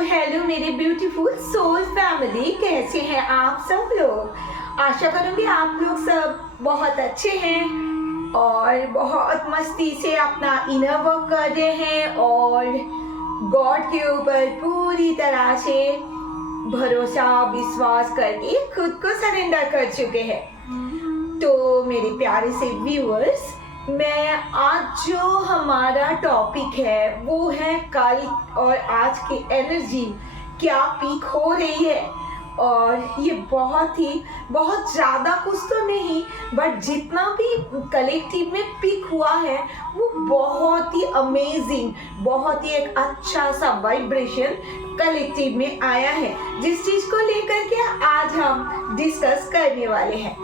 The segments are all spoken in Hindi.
हेलो मेरे ब्यूटीफुल सोल फैमिली, कैसे हैं आप सब लोग। आशा करूंगी आप लोग सब बहुत अच्छे हैं और बहुत मस्ती से अपना इनर वर्क कर रहे हैं और गॉड के ऊपर पूरी तरह से भरोसा विश्वास करके खुद को सरेंडर कर चुके हैं। तो मेरे प्यारे से व्यूअर्स, मैं आज जो हमारा टॉपिक है वो है कल और आज की एनर्जी क्या पीक हो रही है। और ये बहुत ज़्यादा कुछ तो नहीं, बट जितना भी कलेक्टिव में पीक हुआ है वो बहुत ही अमेजिंग, बहुत ही एक अच्छा सा वाइब्रेशन कलेक्टिव में आया है, जिस चीज़ को लेकर के आज हम डिस्कस करने वाले हैं।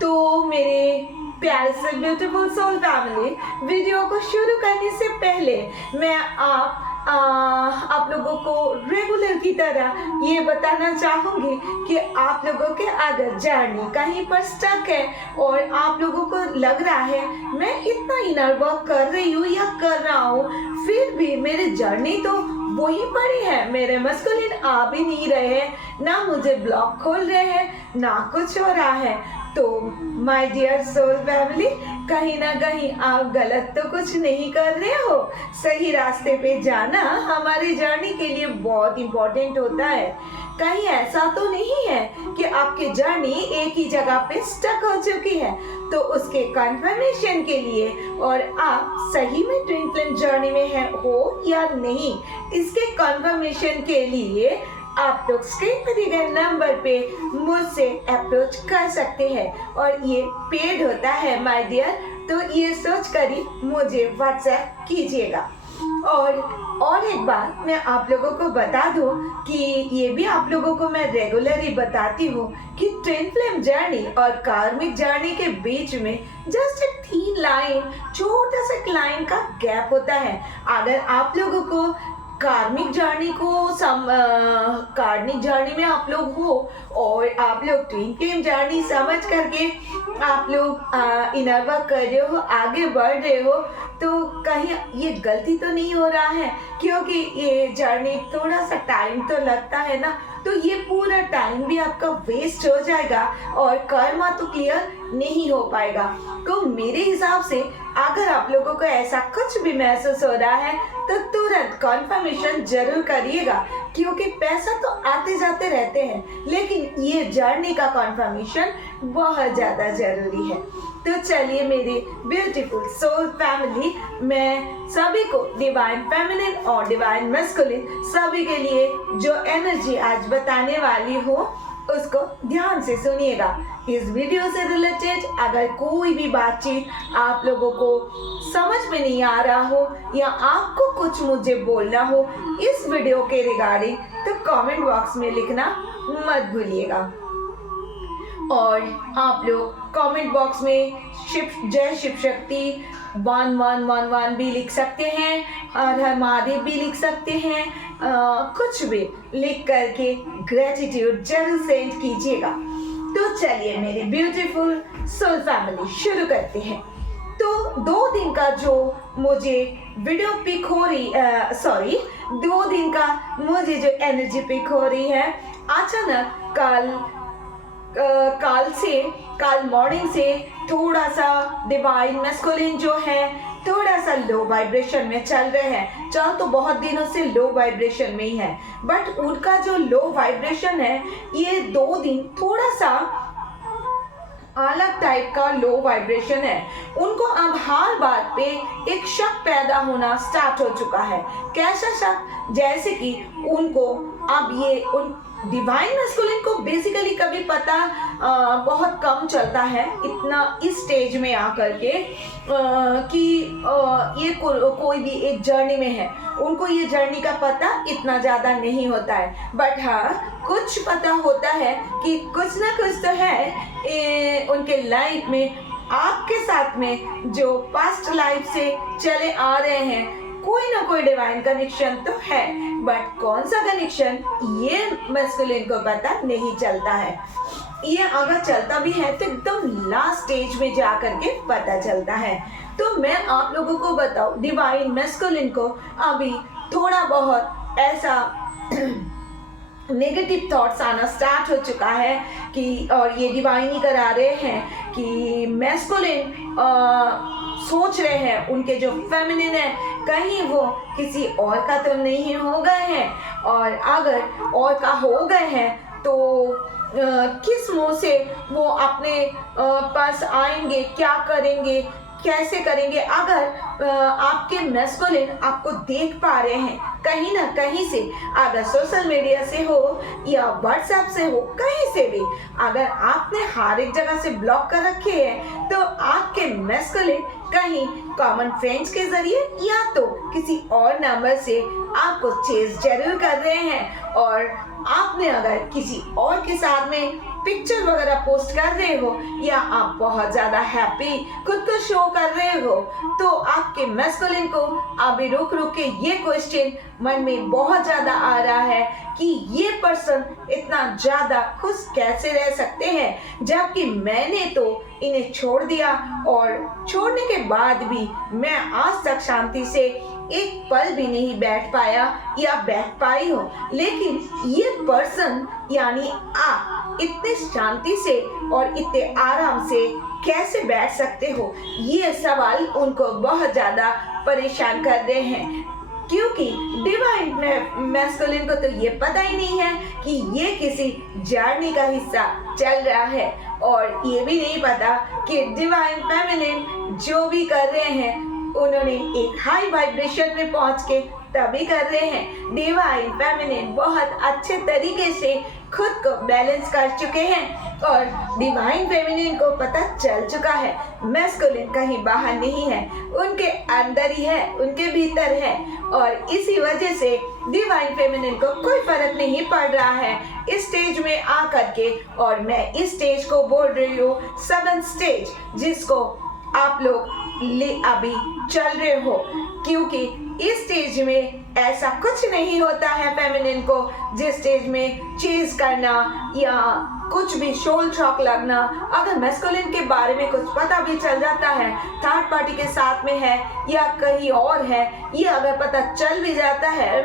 तो मेरे प्यारे से ब्यूटीफुल सोल फैमिली, वीडियो को शुरू करने से पहले मैं आप लोगों को रेगुलर की तरह ये बताना चाहूँगी कि आप लोगों के अगर जर्नी कहीं पर स्टक है और आप लोगों को लग रहा है मैं इतना इनर वर्क कर रही हूँ या कर रहा हूँ, फिर भी मेरी जर्नी तो वही पड़ी है, मेरे मस्कुलिन आ भी नहीं रहे हैं, ना मुझे ब्लॉक खोल रहे हैं, ना कुछ हो रहा है, तो माय डियर सोल फैमिली, कहीं ना कहीं आप गलत तो कुछ नहीं कर रहे हो। सही रास्ते पे जाना हमारी जर्नी के लिए बहुत इम्पोर्टेंट होता है। कहीं ऐसा तो नहीं है कि आपकी जर्नी एक ही जगह पे स्टक हो चुकी है। तो उसके कंफर्मेशन के लिए और आप सही में ट्विन फ्लेम जर्नी में हो या नहीं, इसके कंफर्मेशन के लिए आप लोग स्क्रीन पर दिए गए नंबर पे मुझसे अप्रोच कर सकते हैं और ये पेड होता है माय डियर, तो ये सोच कर ही मुझे व्हाट्सएप कीजिएगा। और एक बात मैं आप लोगों को बता दूं कि ये भी आप लोगों को मैं रेगुलरली बताती हूँ कि ट्विन फ्लेम जर्नी और कार्मिक जर्नी के बीच में जस्ट एक थीन लाइन, छोटा सा लाइन का गैप होता है। अगर आप लोगों को कार्मिक जर्नी में आप लोग हो और आप लोग ट्विन फ्लेम जर्नी समझ करके आप लोग इनर वर्क कर रहे हो, आगे बढ़ रहे हो, तो कहीं ये गलती तो नहीं हो रहा है, क्योंकि ये जर्नी थोड़ा सा टाइम तो लगता है ना, तो ये पूरा टाइम भी आपका वेस्ट हो जाएगा और कर्मा तो क्लियर नहीं हो पाएगा। तो मेरे हिसाब से अगर आप लोगों को ऐसा कुछ भी महसूस हो रहा है तो तुरंत कॉन्फर्मेशन जरूर करिएगा, क्योंकि पैसा तो आते जाते रहते हैं, लेकिन ये जर्नी का कॉन्फर्मेशन बहुत ज़्यादा जरूरी है। तो चलिए मेरी ब्यूटीफुल सोल फैमिली, मैं सभी को डिवाइन फेमिनिन और डिवाइन मैस्कुलिन सभी के लिए जो एनर्जी आज बताने वाली हूँ उसको ध्यान से सुनिएगा। इस वीडियो से रिलेटेड अगर कोई भी बातचीत आप लोगों को समझ में नहीं आ रहा हो या आपको कुछ मुझे बोलना हो इस वीडियो के रिगार्डिंग, तो कमेंट बॉक्स में लिखना मत भूलिएगा। और आप लोग कमेंट बॉक्स में जय शिव शक्ति 1111 भी लिख सकते हैं, हर हर महादेव भी लिख सकते हैं, कुछ भी लिख करके ग्रेटिट्यूड जरूर सेंड कीजिएगा। तो चलिए मेरे ब्यूटीफुल सोल फैमिली शुरू करते हैं। तो 2 दिन का जो मुझे वीडियो पिक हो रही 2 दिन का मुझे जो एनर्जी पिक हो रही है, अचानक कल मॉर्निंग से थोड़ा सा डिवाइन मैस्कुलिन जो है थोड़ा सा लो वाइब्रेशन में चल रहे हैं। चल तो बहुत दिनों से लो वाइब्रेशन में ही है, बट उनका जो लो वाइब्रेशन है ये 2 दिन थोड़ा सा अलग टाइप का लो वाइब्रेशन है। उनको अब हर बात पे एक शक पैदा होना स्टार्ट हो चुका है। कैसा शक? जैसे कि उनको अब ये उन डिवाइन मैस्कुलिन को बेसिकली कभी पता बहुत कम चलता है इतना इस स्टेज में आकर के कि ये कोई भी एक जर्नी में है, उनको ये जर्नी का पता इतना ज़्यादा नहीं होता है। बट हाँ, कुछ पता होता है कि कुछ ना कुछ तो है उनके लाइफ में, आपके साथ में जो पास्ट लाइफ से चले आ रहे हैं, कोई ना कोई डिवाइन कनेक्शन तो है, बट कौन सा कनेक्शन ये मैस्कुलिन को पता नहीं चलता है। ये अगर चलता भी है तो एकदम लास्ट स्टेज में जा करके पता चलता है। तो मैं आप लोगों को बताऊं, डिवाइन मैस्कुलिन को अभी थोड़ा बहुत ऐसा नेगेटिव थॉट्स आना स्टार्ट हो चुका है कि, और ये डिवाइन ही करा रहे हैं कि मैस्कुलिन सोच रहे हैं उनके जो फेमिनिन है कहीं वो किसी और का तो नहीं हो गए हैं, और अगर और का हो गए हैं तो किस मुंह से वो अपने पास आएंगे, क्या करेंगे, कैसे करेंगे। अगर आपके मैस्कुलिन आपको देख पा रहे हैं कहीं ना कहीं से, अगर सोशल मीडिया से हो या व्हाट्सएप से हो, कहीं से भी अगर आपने हर एक जगह से ब्लॉक कर रखे हैं, तो आपके मैस्कुलिन कहीं कॉमन फ्रेंड्स के जरिए या तो किसी और नंबर से आपको चेज जरूर कर रहे हैं। और आपने अगर किसी और के साथ में पिक्चर वगैरह पोस्ट कर रहे हो या आप बहुत ज्यादा हैप्पी खुद को शो कर रहे हो, तो आपके मैस्कुलिन को अभी रुक के ये क्वेश्चन मन में बहुत ज्यादा आ रहा है कि ये पर्सन इतना ज्यादा खुश कैसे रह सकते हैं, जबकि मैंने तो इन्हें छोड़ दिया और छोड़ने के बाद भी मैं आज तक शांति से एक पल भी नहीं बैठ पाया या बैठ पाई हो। लेकिन ये पर्सन यानी आप इतने शांति से और इतने आराम से कैसे बैठ सकते हो, ये सवाल उनको बहुत ज्यादा परेशान कर रहे हैं, क्योंकि डिवाइन मैस्कुलिन को तो ये पता ही नहीं है कि ये किसी जर्नी का हिस्सा चल रहा है, और ये भी नहीं पता कि डिवाइन फेमिनिन जो भी कर रहे हैं उन्होंने एक हाई वाइब्रेशन में पहुंच के तभी कर रहे हैं। डिवाइन फेमिनिन बहुत अच्छे तरीके से खुद को बैलेंस कर चुके हैं, और डिवाइन फेमिनिन को पता चल चुका है मैस्कुलिन कहीं बाहर नहीं है, उनके अंदर ही है, उनके भीतर है। और इसी वजह से डिवाइन फेमिनिन को कोई फर्क नहीं पड़ रहा है इस स्टेज में आकर के, और मैं इस स्टेज को बोल रही हूँ 7th स्टेज, जिसको आप लोग अभी चल रहे हो, क्योंकि इस स्टेज में ऐसा कुछ नहीं होता है फेमिनिन को, जिस स्टेज में चेज करना या कुछ भी शोल शॉक लगना। अगर मैस्कुलिन के बारे में कुछ पता भी चल जाता है, थर्ड पार्टी के साथ में है या कहीं और है, ये अगर पता चल भी जाता है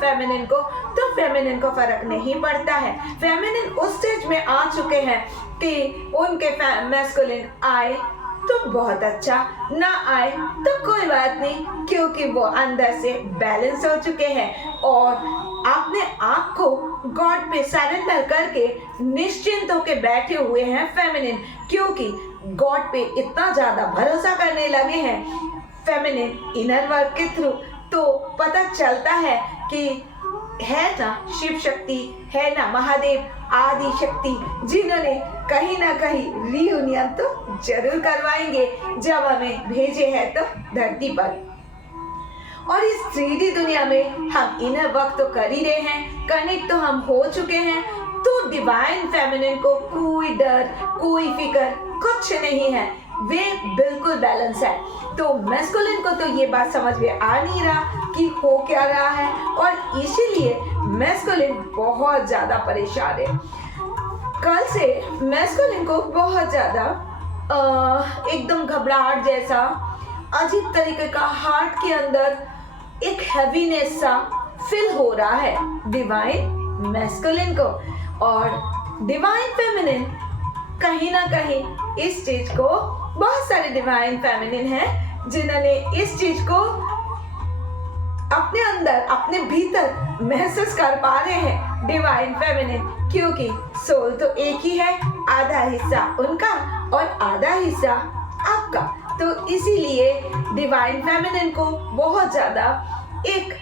फेमिनिन को, तो फेमिनिन को फर्क नहीं पड़ता है। फेमिनिन उस स्टेज में आ चुके हैं कि उनके मैस्कुलिन आए तो बहुत अच्छा, ना आए तो कोई बात नहीं, क्योंकि वो अंदर से बैलेंस हो चुके हैं और अपने आप को गॉड पे सरेंडर करके निश्चिंत होके बैठे हुए हैं फेमिनिन, क्योंकि गॉड पे इतना ज्यादा भरोसा करने लगे हैं फेमिनिन इनर वर्क के थ्रू। तो पता चलता है कि है ना शिव शक्ति, है ना महादेव आदि शक्ति, जिन्होंने कहीं ना कहीं रियूनियन तो जरूर करवाएंगे जब हमें भेजे हैं तो धरती पर। और इस 3D दुनिया में हम इनर वर्क तो कर ही रहे हैं, कनेक्ट तो हम हो चुके हैं, तो डिवाइन फेमिनिन को कोई डर, कोई फिक्र कुछ नहीं है, वे बिल्कुल बैलेंस है। तो मैस्कुलिन को तो ये बात समझ में आ नहीं रहा कि हो क्या रहा है, और इसीलिए मैस्कुलिन बहुत ज्यादा परेशान है। कल से मैस्कुलिन को बहुत ज्यादा एकदम घबराहट जैसा, अजीब तरीके का हार्ट के अंदर एक हैवीनेस सा फील हो रहा है डिवाइन मैस्कुलिन को। और डिवाइन फेमिनिन कहीं ना कहीं इस चीज को, बहुत सारे डिवाइन फेमिनिन हैं जिन्होंने इस चीज को अपने अंदर, अपने भीतर महसूस कर पा रहे हैं डिवाइन फेमिनिन, क्योंकि सोल तो एक ही है, आधा हिस्सा उनका और आधा हिस्सा आपका। तो इसीलिए डिवाइन फेमिनिन को बहुत ज्यादा एक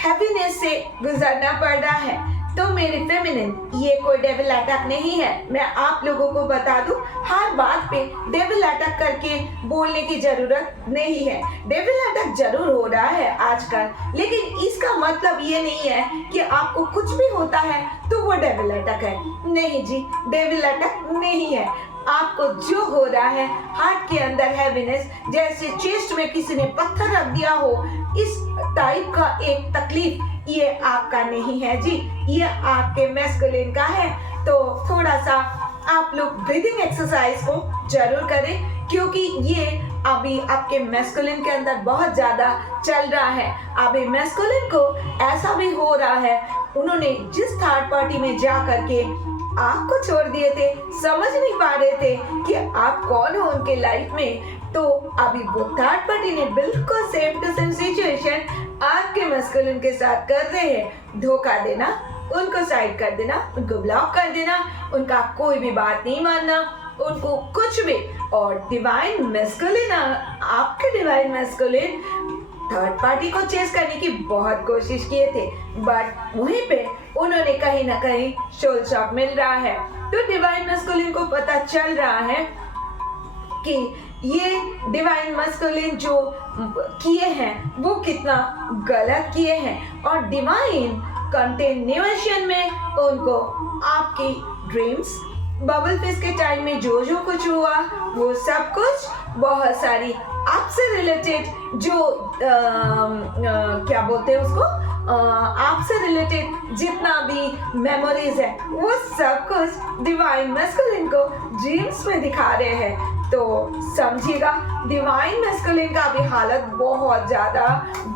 हैप्पीनेस से गुजरना पड़ रहा है। तो मेरे फेमिनिन, ये कोई डेविल अटैक नहीं है, मैं आप लोगों को बता दूं, हर बात पे डेविल अटैक करके बोलने की जरूरत नहीं है। डेविल अटैक जरूर हो रहा है आजकल, लेकिन इसका मतलब ये नहीं है कि आपको कुछ भी होता है तो वो डेविल अटैक है। नहीं जी, डेविल अटैक नहीं है। आपको जो हो रहा है हार्ट के अंदर हैवीनेस, जैसे चेस्ट में किसी ने पत्थर रख दिया हो, इस टाइप का एक तकलीफ, ये आपका नहीं है जी, ये आपके मैस्कुलिन का है। तो थोड़ा सा आप लोग ब्रीदिंग एक्सरसाइज को जरूर करें, क्योंकि ये अभी आपके मैस्कुलिन के अंदर बहुत ज़्यादा चल रहा है। अभी मैस्कुलिन को ऐसा भी हो रहा है, उन्होंने जिस थर्ड पार्टी में जा करके आपको छोड़ दिए थे, समझ नहीं पा रहे थे कि आप कौन हो उनके लाइफ में, तो अभी वो थर्ड पार्टी ने बिल्कुल सेम टू सेम सिचुएशन आपके मैस्कुलिन के साथ कर रहे हैं। धोखा देना, उनको साइड कर देना, उनको ब्लॉक कर देना, उनका कोई भी बात नहीं मानना, उनको कुछ भी। और डिवाइन मैस्कुलिन, आपके डिवाइन मैस्कुलिन थर्ड पार्टी को चेस करने की बहुत कोशिश किए थे, बट वहीं पे उन्होंने कहीं ना कहीं सोल शॉक मिल रहा है। तो डिवाइन मैस्कुलिन को पता चल रहा है कि ये डिवाइन मैस्कुलिन जो किए हैं वो कितना गलत किए हैं, और डिवाइन कंटिन्यूएशन में उनको आपकी ड्रीम्स, बबल फेस के टाइम में जो जो कुछ हुआ वो सब कुछ, बहुत सारी आपसे रिलेटेड जो क्या बोलते हैं उसको, आपसे रिलेटेड जितना भी मेमोरीज है वो सब कुछ डिवाइन मैस्कुलिन को ड्रीम्स में दिखा रहे हैं। तो समझिएगा डिवाइन मैस्कुलिन का भी हालत बहुत ज़्यादा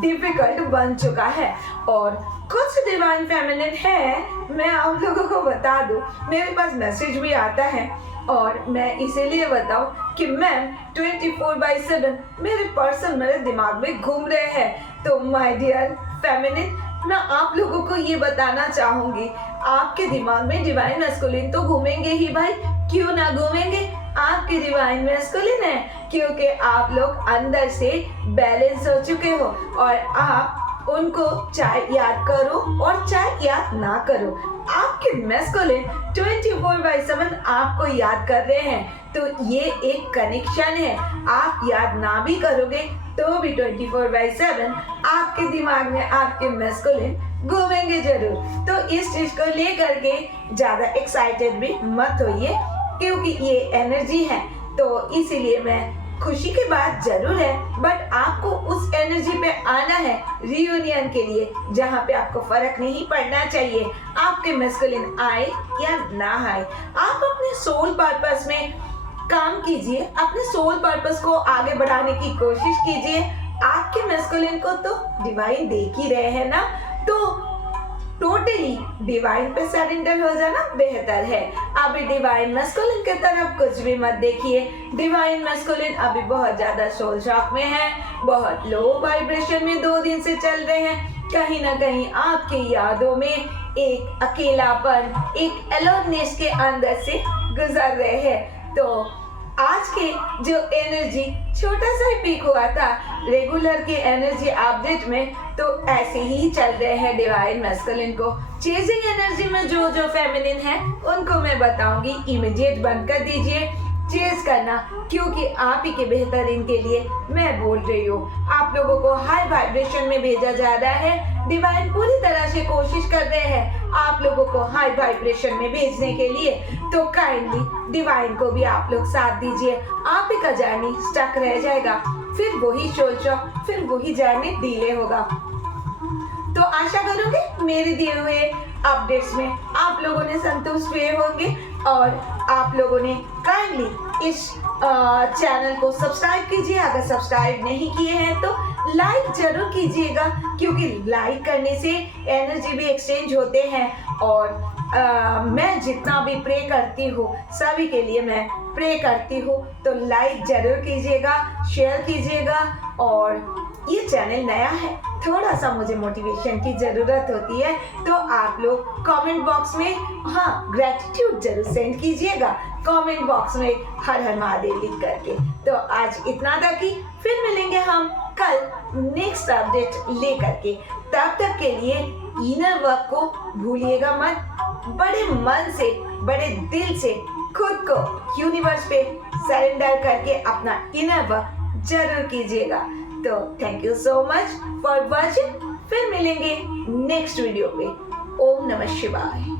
डिफिकल्ट बन चुका है। और कुछ डिवाइन फेमिनिन है, मैं आप लोगों को बता दूं, मेरे पास मैसेज भी आता है और मैं इसीलिए बताऊं कि मैम 24/7 मेरे पर्सन मेरे दिमाग में घूम रहे हैं। तो माय डियर फेमिनिन, मैं आप लोगों को ये बताना चाहूँगी, आपके दिमाग में डिवाइन मैस्कुलिन तो घूमेंगे ही भाई, क्यों ना घूमेंगे, आपके डिवाइन मैस्कुलिन है, क्योंकि आप लोग अंदर से बैलेंस हो चुके हो और आप उनको चाहे याद करो और चाहे याद ना करो, आपके मैस्कुलिन 24/7 आपको याद कर रहे हैं। तो ये एक कनेक्शन है, आप याद ना भी करोगे तो भी 24/7 आपके दिमाग में आपके मैस्कुलिन घूमेंगे जरूर। तो इस चीज को लेकर के ज्यादा एक्साइटेड भी मत होइए, क्योंकि ये एनर्जी है, तो इसीलिए मैं खुशी की बात जरूर है, बट आपको उस एनर्जी पे आना है रियूनियन के लिए, जहाँ पे आपको फर्क नहीं पड़ना चाहिए आपके मैस्कुलिन आए या ना आए। आप अपने सोल पर्पस में काम कीजिए, अपने सोल पर्पस को आगे बढ़ाने की कोशिश कीजिए। आपके मैस्कुलिन को तो डिवाइन देख ही रहे हैं ना, तो टोटली डिवाइन पे सरेंडर हो जाना बेहतर है। अभी डिवाइन मैस्कुलिन की तरफ कुछ भी मत देखिए। डिवाइन मैस्कुलिन अभी बहुत ज्यादा सोल शॉक में है, बहुत लो वाइब्रेशन में 2 दिन से चल रहे हैं। कहीं ना कहीं आपकी यादों में एक अकेलापन, एक एलोननेस के अंदर से गुजर रहे हैं। तो आज के जो एनर्जी छोटा सा ही पीक हुआ था रेगुलर के एनर्जी अपडेट में, तो ऐसे ही चल रहे हैं डिवाइन मैस्कुलिन को। चेजिंग एनर्जी में जो जो फेमिनिन है उनको मैं बताऊंगी इमीडिएट बंद कर दीजिए चेज करना, क्योंकि आप ही के बेहतरीन के लिए मैं बोल रही हूँ। आप लोगों को हाई वाइब्रेशन में भेजा जा रहा है, डिवाइन पूरी तरह से कोशिश कर रहे हैं आप लोगों को हाई वाइब्रेशन में भेजने के लिए। तो काइंडली डिवाइन को भी आप लोग साथ दीजिए, आप ही का जर्नी स्टक रह जाएगा, फिर वही सोचो, फिर वही जर्नी डिले होगा। तो आशा करूंगी मेरे दिए हुए अपडेट्स में आप लोगों ने संतुष्ट हुए होंगे और आप लोगों ने काइंडली इस चैनल को सब्सक्राइब कीजिए। अगर सब्सक्राइब नहीं किए हैं तो लाइक जरूर कीजिएगा, क्योंकि लाइक करने से एनर्जी भी एक्सचेंज होते हैं। और मैं जितना भी प्रे करती हूँ सभी के लिए मैं प्रे करती हूँ, तो लाइक जरूर कीजिएगा, शेयर कीजिएगा। और ये चैनल नया है, थोड़ा सा मुझे मोटिवेशन की ज़रूरत होती है, तो आप लोग कमेंट बॉक्स में ग्रेटिट्यूड जरूर सेंड कीजिएगा, कमेंट बॉक्स में हर हर महादेव लिख करके। तो आज इतना तक ही, फिर मिलेंगे हम कल नेक्स्ट अपडेट लेकर के। तब तक के लिए इनर वर्क को भूलिएगा मत, बड़े मन से बड़े दिल से खुद को यूनिवर्स पे सरेंडर करके अपना इनर वर्क जरूर कीजिएगा। तो thank you so much for watching, फिर मिलेंगे नेक्स्ट वीडियो पे। ओम नमः शिवाय।